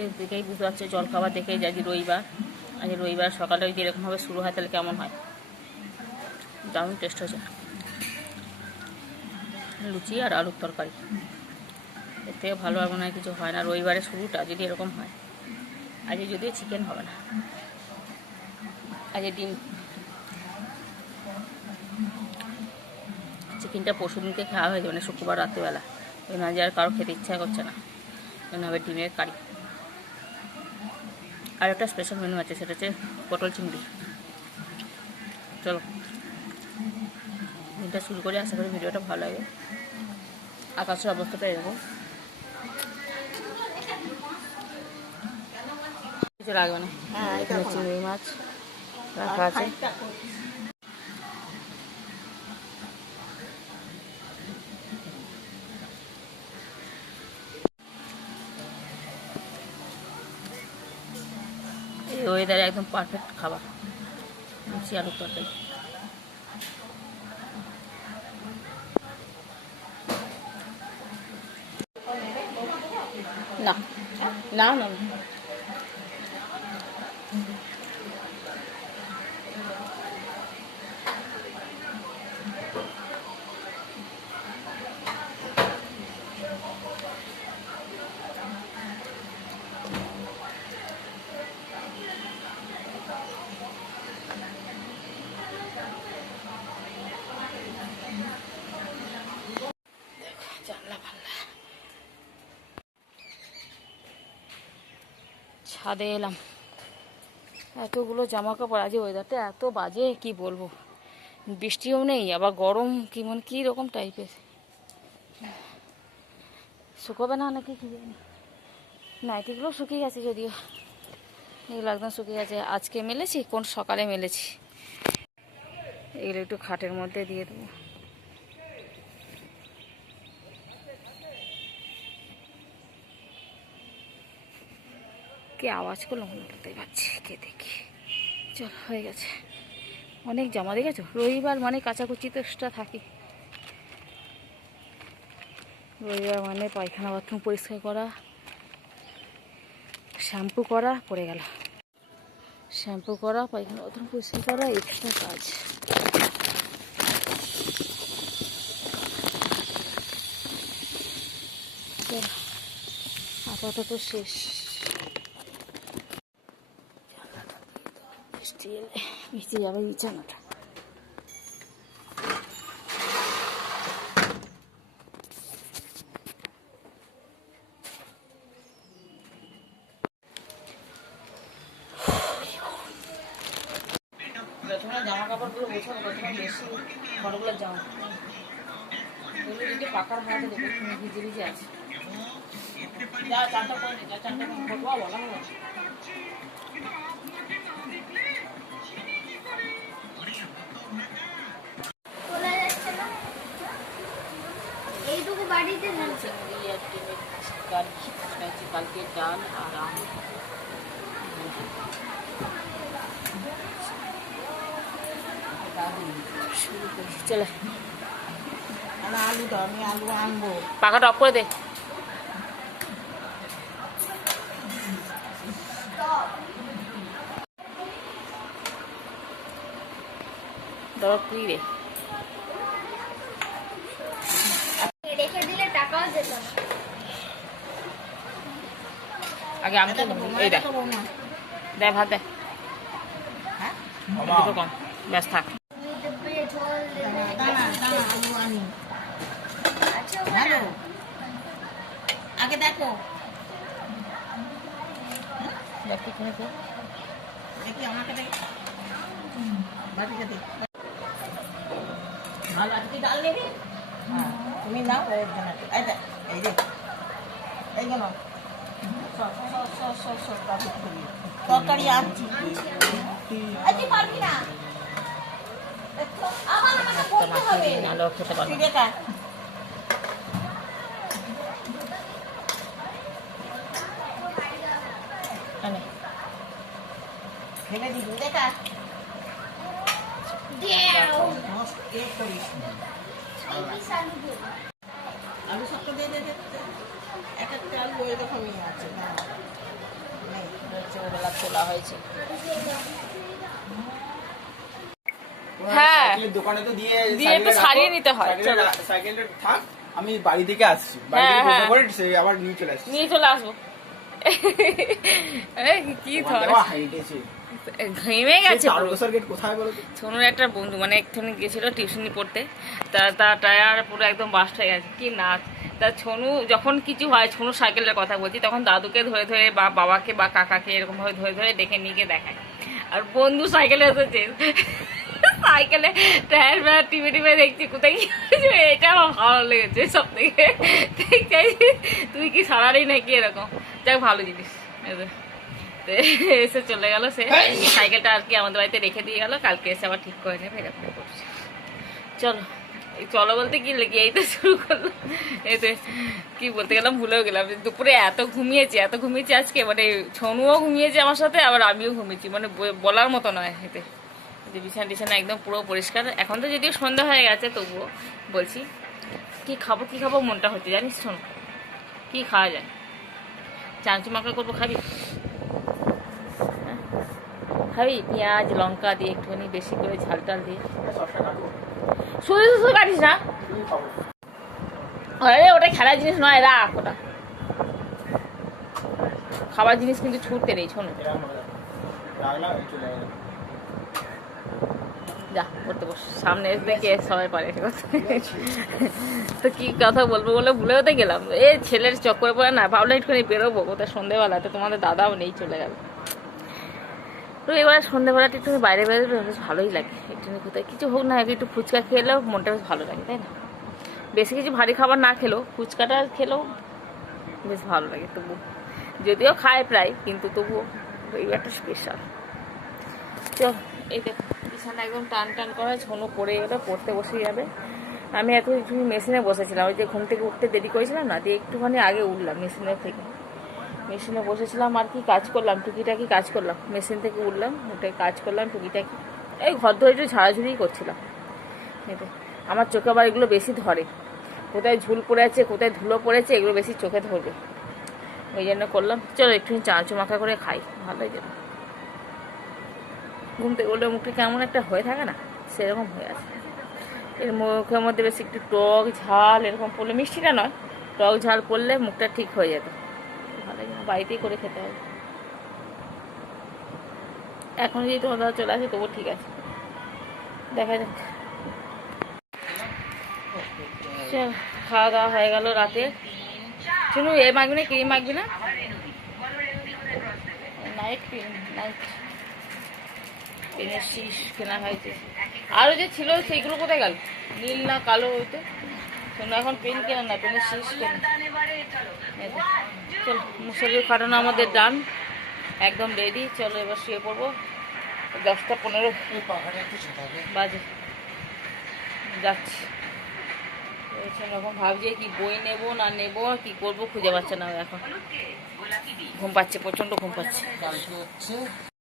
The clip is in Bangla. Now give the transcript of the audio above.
যে দেখেই বুঝতে পারছে, জল খাবার দেখেই যে রবিবার, আজ রবিবার সকালে যদি এরকমভাবে শুরু হয় তাহলে কেমন হয়। দারুণ টেস্ট হয়েছে। লুচি আর আলুর তরকারি, এর থেকে ভালো আর মনে হয় কিছু হয় না রবিবারের শুরুটা যদি এরকম হয়। আজকে যদিও চিকেন হবে না, আজকে ডিম। চিকেনটা পরশুদিনকে খাওয়া হয়েছে, মানে শুক্রবার রাত্রিবেলা, ওই না যে আর কারো খেতে ইচ্ছা করছে না, ওই হবে ডিমের কারি। আর একটা স্পেশাল মেনু আছে, সেটা হচ্ছে পটল চিংড়ি। চলো দিনটা শুরু করে, আশা করি ভিডিওটা ভালো লাগে। আকাশের অবস্থাটা এরকম, কিছু লাগবে না। এখানে চিংড়ি মাছ রাখা আছে। এই ওয়েদারে একদম পারফেক্ট খাবার, লুচি আলুর তরকারি। না না না জানলা ভাল্লা। ছাদে এলাম, এতগুলো জামা কাপড়। আজ ওয়েদারটা এত বাজে কি বলবো, বৃষ্টিও নেই আবার গরম কেমন কী রকম টাইপের। শুকোবে না নাকি কি জানি। নাইটিগুলো শুকিয়ে গেছে যদিও, এগুলো একদম শুকিয়ে গেছে। আজকে মেলেছি, কোন সকালে মেলেছি। এগুলো একটু খাটের মধ্যে দিয়ে দেবো। কে আওয়াজ করলো মনে করতে পারছি, কে দেখি। চল হয়ে গেছে, অনেক জামা দেখেছো। রবিবার মানে কাচাকুচি তো এক্সট্রা থাকি। রবিবার মানে পায়খানা বাথরুম পরিষ্কার করা, শ্যাম্পু করা, পড়ে গেল। শ্যাম্পু করা, পায়খানা বাথরুম পরিষ্কার করা, এক্সট্রা কাজ। আপাতত শেষ। বৃষ্টি এলে ভিজে যাবে বিছানাটা। প্রথমে জামা কাপড়গুলো গোছানো, প্রথমে বেশি বড়গুলো জামা এগুলো যদি পাকার ভাড়াতে দেখো ভিজে ভিজে আছে। যা চারটা করে নি, যা চারটা ফটো বলা হবে। এইটুকু বাড়িতে চিংড়ি আর ডিমের কারি, কালকে ডাল আর আম। শুরু করি, চলে। আলু দাও, আমি আলু আনবো। পাখাটা অফ করে দে। দাও তুই রে, রেখে দিলে টাকাও যেত না। আগে আমি তো এই দেখ, দে ভাত দে। হ্যাঁ দুটো কম, ব্যাস থাক। আগে দেখো দেখি দেখি আমাকে দেখি বাটিতে দেখ। ভালো আছে, তুই ডাল নেবি? হ্যাঁ তুমি নাও। এই যে এই গেল তরকারি আনছি। পারবি না, খেতে পারবি। ফেলে দিবি, দেখা আলু সবটা দিয়ে দে। এক একটা আলু ওই রকমই আছে। ওগুলা তোলা হয়েছে। হ্যাঁ দোকানে তো দিয়ে তো সারিয়ে নিতে হয়। সাইকেলটা থাক, আমি বাড়ি থেকে আসছি, বাড়ি থেকে ফটো করে আবার নিয়ে চলে আসবো। কি ঘেমে গেছে। সোনুর একটা বন্ধু মানে একটুখানি গেছিল টিউশনি পড়তে, তার টায়ার পুরো একদম বাস্ট হয়ে গেছে। কি নাচ! তা ছোনু যখন কিছু হয়, ছোনু সাইকেলের কথা বলছি, তখন দাদুকে ধরে ধরে বা বাবাকে বা কাকাকে এরকমভাবে ধরে ধরে ডেকে নিয়ে গিয়ে দেখায়। আর বন্ধু সাইকেলে এসেছে, সাইকেলে টায়ার ফেয়ার টিপে টিপে দেখছি কোথায় কি হয়েছে। এটা আমার ভালো লেগেছে সব থেকে। তুই কি সারালি নাকি এরকম। যাক ভালো জিনিস। এসে চলে গেল সে, সাইকেলটা আর কি আমাদের বাড়িতে রেখে দিয়ে গেল, কালকে এসে আবার ঠিক করে নেবে এরকম করছে। চলো চলো বলতে কি লেগে এই তো শুরু করলো। এতে কি বলতে গেলাম ভুলেও গেলাম। দুপুরে এত ঘুমিয়েছি আজকে, মানে ছনুও ঘুমিয়েছে আমার সাথে, আবার আমিও ঘুমিয়েছি, মানে বলার মতো নয়। এতে যে বিছানা টিছানা একদম পুরো পরিষ্কার। এখন তো যদিও সন্ধ্যা হয়ে গেছে, তবুও বলছি কি খাবো মনটা হচ্ছে জানিস শোনো। কি খাওয়া যায়? চাঁচু মাখা করবো, খাবি? খাবি পেঁয়াজ লঙ্কা দিয়ে একটুখানি বেশি করে ঝাল টাল দিয়ে। শুধু কাটিস না, আরে ওটা খেলার জিনিস নয়, রাখ ওটা। খাবার জিনিস কিন্তু ছুটতে নেই শোনো। যা পড়তে বস, সামনে দেখে সবাই পারে। তো কি কথা বলবো বলে ভুলেও তো গেলাম। ছেলের চক্করে পড়ে না, ভাবলাম একটুখানি বেরোবো কোথায় সন্ধ্যেবেলা, তো তোমাদের দাদাও নেই, চলে গেল। তো এবার সন্ধ্যেবেলাটা একটু বাইরে বেরোলে বেশ ভালোই লাগে। একটু কোথায় কিছু হোক না, একটু ফুচকা খেলেও মনটা বেশ ভালো লাগে, তাই না? বেশি কিছু ভারী খাবার না খেলেও ফুচকাটা খেলেও বেশ ভালো লাগে। তবু যদিও খায় প্রায়, কিন্তু তবুও এই একটা স্পেশাল। চল এই দেখো বিছানা একদম টান টান করা, ঝোনো পড়ে গেলে পড়তে বসে যাবে। আমি এত একটু মেশিনে বসেছিলাম, ওই যে ঘুম থেকে উঠতে দেরি করেছিলাম না, দিয়ে একটুখানি আগে উঠলাম মেশিনে বসেছিলাম আর কি কাজ করলাম, টুকিটাকি কাজ করলাম। মেশিন থেকে উঠলাম, উঠে কাজ করলাম টুকিটাকি, এই ঘর ধরে একটু ঝাড়াঝুড়ি করছিলাম। এতে আমার চোখে আবার এগুলো বেশি ধরে, কোথায় ঝুল পড়ে আছে কোথায় ধুলো পড়েছে, এগুলো বেশি চোখে ধরবে, ওই জন্য করলাম। চলো একটুখানি চাঁচু মাখা করে খাই, ভালো হয়ে যাবে। ঘুম থেকে উঠলে মুখটা কেমন একটা হয়ে থাকে না, সেরকম হয়ে আছে। এর মুখের মধ্যে বেশি একটু টক ঝাল এরকম পড়লে, মিষ্টিটা নয়, টক ঝাল পড়লে মুখটা ঠিক হয়ে যেত। ভালো, বাড়িতেই করে খেতে হবে। এখন যদি তোমার দাদা চলে আসে তবু ঠিক আছে, দেখা যাক। চল খাওয়া দাওয়া হয়ে গেল রাতে। শুনু এ মাখবি না, ক্রিম মাখবি না? নাইট ক্রিম, নাইট পেনের শীষ কেনা হয়েছে। আরও যে ছিল সেইগুলো কোথায় গেল? নীল না কালো হইতে শোনো, এখন পেন কেনা না, পেনের শীষ কেনা। চল মুসলির খাটানো আমাদের ডান, একদম রেডি। চলো এবার শুয়ে পড়বো। 10টা 15 বাজে, যাচ্ছি। এখন ভাবছি কি বই নেবো না নেবো, কি করবো খুঁজে পাচ্ছে না। এখন ঘুম পাচ্ছে, প্রচন্ড ঘুম পাচ্ছে।